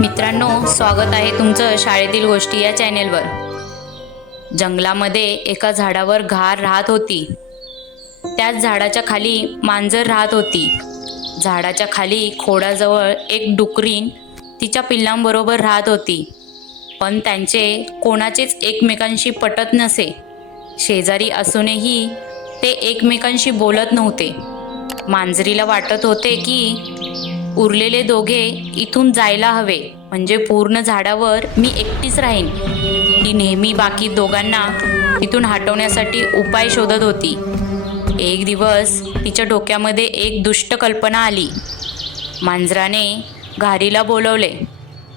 मित्रांनो स्वागत आहे तुमचं शाळेतील गोष्टी या चॅनेलवर. जंगलामध्ये एका झाडावर घार राहत होती. त्याच झाडाच्या खाली मांजर राहत होती. झाडाच्या खाली खोडाजवळ एक डुकरीन तिच्या पिल्लांबरोबर राहत होती. पण त्यांचे कोणाचेच एकमेकांशी पटत नसे. शेजारी असूनही ते एकमेकांशी बोलत नव्हते. मांजरीला वाटत होते की उरलेले दोघे इथून जायला हवे. म्हणजे पूर्ण झाडावर मी एकटीच राहीन. ती नेहमी बाकी दोघांना तिथून हटवण्यासाठी उपाय शोधत होती. एक दिवस तिच्या डोक्यामध्ये एक दुष्ट कल्पना आली. मांजराने घारीला बोलवले.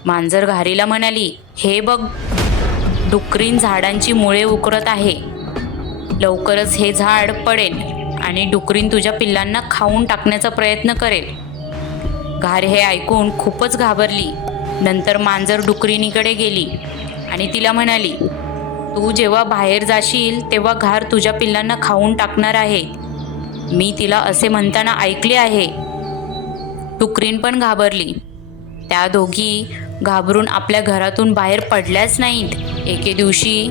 मांजर घारीला म्हणाली हे बघ डुकरीन झाडांची मुळे उकरत आहे. लवकरच हे झाड पडेल आणि डुकरीन तुझ्या पिल्लांना खाऊन टाकण्याचा प्रयत्न करेल. घार हे ऐकून खूपच घाबरली. नंतर मांजर डुकरीनीकडे गेली आणि तिला म्हणाली तू जेव्हा बाहेर जाशील तेव्हा घार तुझ्या पिल्लांना खाऊन टाकणार आहे. मी तिला असे म्हणताना ऐकले आहे. डुकरीन पण घाबरली. त्या दोघी घाबरून आपल्या घरातून बाहेर पडल्याच नाहीत. एके दिवशी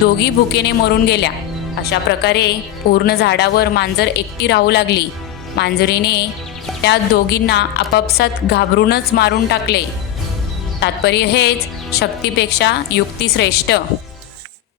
दोघी भुकेने मरून गेल्या. अशा प्रकारे पूर्ण झाडावर मांजर एकटी राहू लागली. मांजरीने त्या दोघींना आपापसात घाबरूनच मारून टाकले. तात्पर्य हेच शक्तीपेक्षा युक्ती श्रेष्ठ